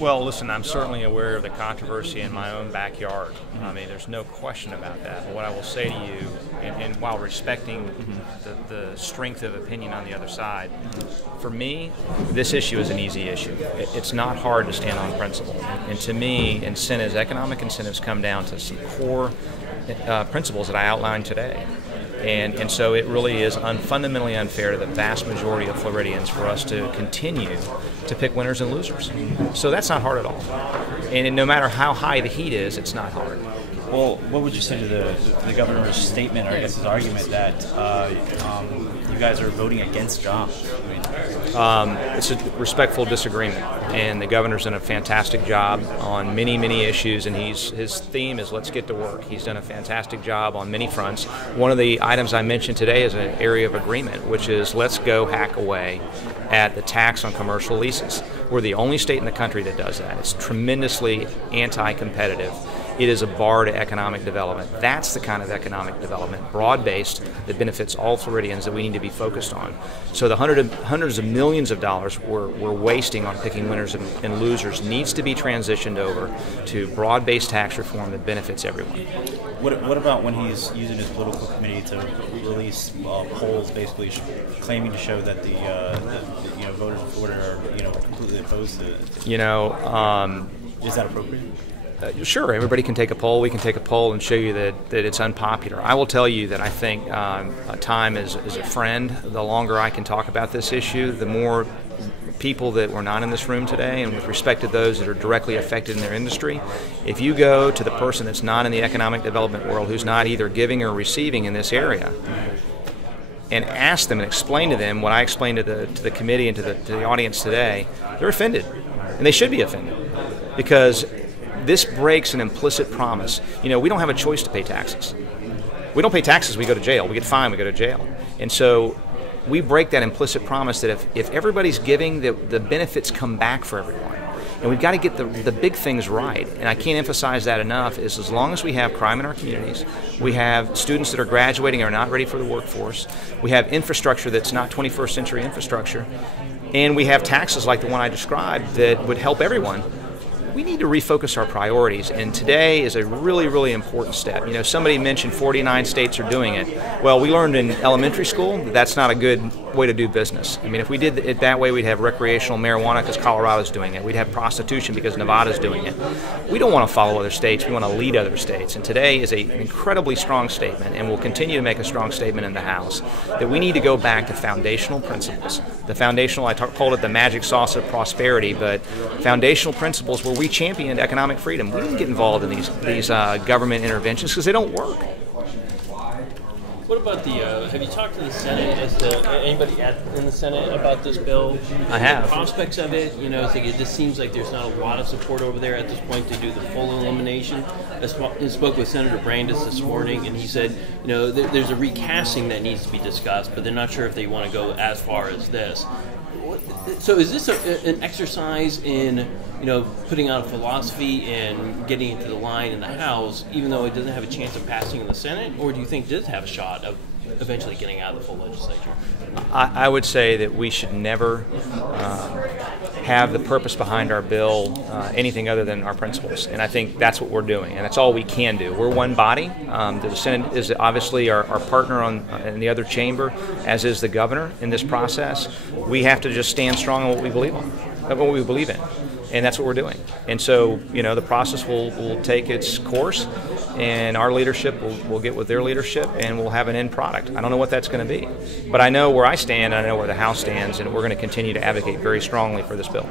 Well, listen, I'm certainly aware of the controversy in my own backyard. I mean, there's no question about that. But what I will say to you, and while respecting the strength of opinion on the other side, for me, this issue is an easy issue. It's not hard to stand on principle. And to me, incentives, economic incentives, come down to some core principles that I outlined today. And so it really is fundamentally unfair to the vast majority of Floridians for us to continue to pick winners and losers. So that's not hard at all. And no matter how high the heat is, it's not hard. Well, what would you say to the governor's statement, or I guess his argument, that you guys are voting against jobs? It's a respectful disagreement, and the governor's done a fantastic job on many, many issues, and his theme is let's get to work. He's done a fantastic job on many fronts. One of the items I mentioned today is an area of agreement, which is let's go hack away at the tax on commercial leases. We're the only state in the country that does that. It's tremendously anti-competitive. It is a bar to economic development. That's the kind of economic development, broad-based, that benefits all Floridians that we need to be focused on. So the hundreds of millions of dollars we're wasting on picking winners and losers needs to be transitioned over to broad-based tax reform that benefits everyone. What about when he's using his political committee to release polls, basically claiming to show that the voters of Florida are completely opposed to it? Is that appropriate? Sure, everybody can take a poll. We can take a poll and show you that it's unpopular. I will tell you that I think time is a friend. The longer I can talk about this issue, the more people that were not in this room today, and with respect to those that are directly affected in their industry, if you go to the person that's not in the economic development world, who's not either giving or receiving in this area, and ask them and explain to them what I explained to the committee and to the audience today, they're offended. And they should be offended, because this breaks an implicit promise. We don't have a choice to pay taxes. We don't pay taxes, we go to jail. We get fined, we go to jail. And so we break that implicit promise that if everybody's giving, the benefits come back for everyone. And we've got to get the big things right. And I can't emphasize that enough, is as long as we have crime in our communities, we have students that are graduating and are not ready for the workforce, we have infrastructure that's not 21st century infrastructure, and we have taxes like the one I described that would help everyone, we need to refocus our priorities, and today is a really, really important step. Somebody mentioned 49 states are doing it. Well, we learned in elementary school that that's not a good way to do business. I mean, if we did it that way, we'd have recreational marijuana because Colorado's doing it. We'd have prostitution because Nevada's doing it. We don't want to follow other states. We want to lead other states. And today is an incredibly strong statement, and we'll continue to make a strong statement in the House, that we need to go back to foundational principles. The foundational, I called it the magic sauce of prosperity, but foundational principles where we championed economic freedom. We didn't get involved in these government interventions because they don't work. What about have you talked to the Senate, anybody in the Senate about this bill? I have. The prospects of it, it's like it just seems like there's not a lot of support over there at this point to do the full elimination. I spoke with Senator Brandis this morning, and he said, there's a recasting that needs to be discussed, but they're not sure if they want to go as far as this. So is this an exercise in putting out a philosophy and getting into the line in the House, even though it doesn't have a chance of passing in the Senate, or do you think it does have a shot of eventually getting out of the full legislature? I would say that we should never have the purpose behind our bill anything other than our principles, and I think that's what we're doing, and that's all we can do. We're one body. The Senate is obviously our partner in the other chamber, as is the governor in this process. We have to just stand strong on what we believe in, and that's what we're doing. And so, the process will take its course, and our leadership will get with their leadership, and we'll have an end product. I don't know what that's going to be, but I know where I stand, and I know where the House stands, and we're going to continue to advocate very strongly for this bill.